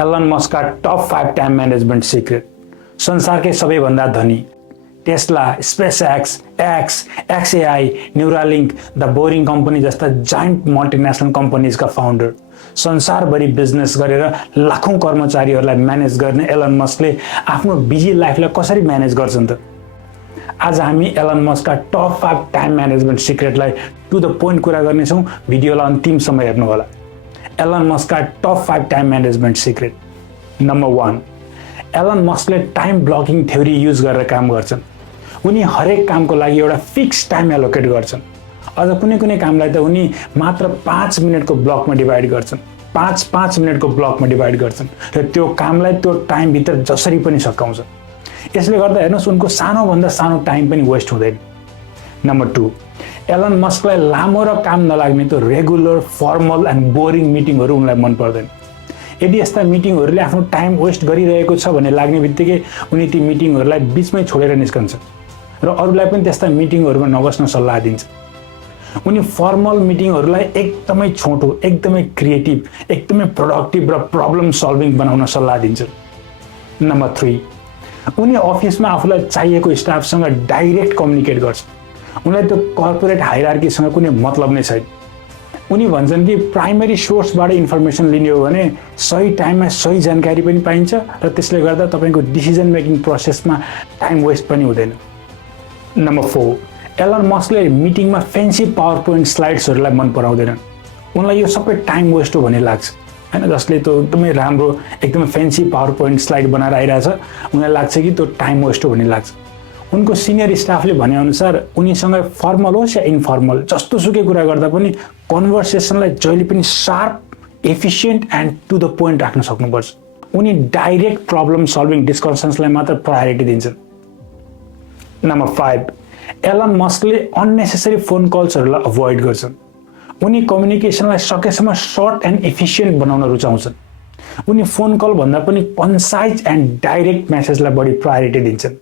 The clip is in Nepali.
एलन मस्कका टप 5 टाइम म्यानेजमेन्ट सिक्रेट। संसारकै सबैभन्दा धनी Tesla, SpaceX, xAI, Neuralink, the boring company जस्ता जायन्ट मल्टिनेसनल कम्पनीजका फाउन्डर, संसारभरि बिजनेस गरेर लाखौं कर्मचारीहरूलाई म्यानेज गर्ने एलन मस्कले आफ्नो बिजी लाइफलाई कसरी म्यानेज गर्छन् त? आज हामी एलन मस्कका टप 5 टाइम म्यानेजमेन्ट सिक्रेटलाई टु द पोइन्ट कुरा गर्नेछौँ। भिडियोलाई अन्तिमसम्म हेर्नुहोला। एलन मस्कका top 5 time management secret. Number 1, Elon मस्कले टाइम ब्लकिङ थ्योरी युज गरेर काम गर्छन्। उनी हरेक कामको लागि एउटा फिक्स टाइम एलोकेट गर्छन्। अझ कुनै कामलाई त उनी मात्र 5 मिनेटको ब्लकमा डिभाइड गर्छन्। 5 मिनेटको ब्लकमा डिभाइड गर्छन् र त्यो कामलाई त्यो टाइमभित्र जसरी पनि सकाउँछन्। यसले गर्दा हेर्नुहोस्, उनको सानोभन्दा सानो टाइम पनि वेस्ट हुँदैन। नम्बर 2, एलन मस्कलाई लामो र काम नलाग्ने त्यो रेगुलर, फर्मल एन्ड बोरिङ मिटिङहरू उनलाई मन पर्दैन। यदि यस्ता मिटिङहरूले आफ्नो टाइम वेस्ट गरिरहेको छ भन्ने लाग्ने बित्तिकै उनी ती मिटिङहरूलाई बिचमै छोडेर निस्कन्छ र अरूलाई पनि त्यस्ता मिटिङहरूमा नबस्न सल्लाह दिन्छ। उनी फर्मल मिटिङहरूलाई एकदमै छोटो, एकदमै क्रिएटिभ, एकदमै प्रोडक्टिभ र प्रब्लम सल्भिङ बनाउन सल्लाह दिन्छन्। नम्बर 3, उनी अफिसमा आफूलाई चाहिएको स्टाफसँग डाइरेक्ट कम्युनिकेट गर्छन्। उनलाई त्यो कर्पोरेट हायरार्कीसँग कुनै मतलब नै छैन। उनी भन्छन् कि प्राइमरी सोर्सबाट इन्फर्मेसन लिने हो भने सही टाइममा सही जानकारी पनि पाइन्छ र त्यसले गर्दा तपाईँको डिसिजन मेकिङ प्रोसेसमा टाइम वेस्ट पनि हुँदैन। नम्बर 4, एलन मस्कले मिटिङमा फेन्सी पावर पोइन्ट स्लाइड्सहरूलाई मन पराउँदैनन्। उनलाई यो सबै टाइम वेस्ट हो भन्ने लाग्छ हैन। जसले त्यो एकदमै राम्रो, एकदमै फेन्सी पावर पोइन्ट स्लाइड बनाएर आइरहेछ, उनलाई लाग्छ कि त्यो टाइम वेस्ट हो भन्ने लाग्छ। उनको सिनियर स्टाफले भनेअनुसार उनीसँग फर्मल होस् या इन्फर्मल, जस्तो सुकै कुरा गर्दा पनि कन्भर्सेसनलाई जहिले पनि sharp, efficient and to the point राख्न सक्नुपर्छ। उनी डाइरेक्ट प्रब्लम सल्भिङ डिस्कसन्सलाई मात्र प्रायोरिटी दिन्छन्। नम्बर 5, एलन मस्कले अननेसेसरी फोन कल्सहरूलाई अभोइड गर्छन्। उनी कम्युनिकेसनलाई सकेसम्म सर्ट एन्ड एफिसिएन्ट बनाउन रुचाउँछन्। उनी फोन कल भन्दा पनि कन्साइज एन्ड डाइरेक्ट मेसेजलाई बढी प्रायोरिटी दिन्छन्।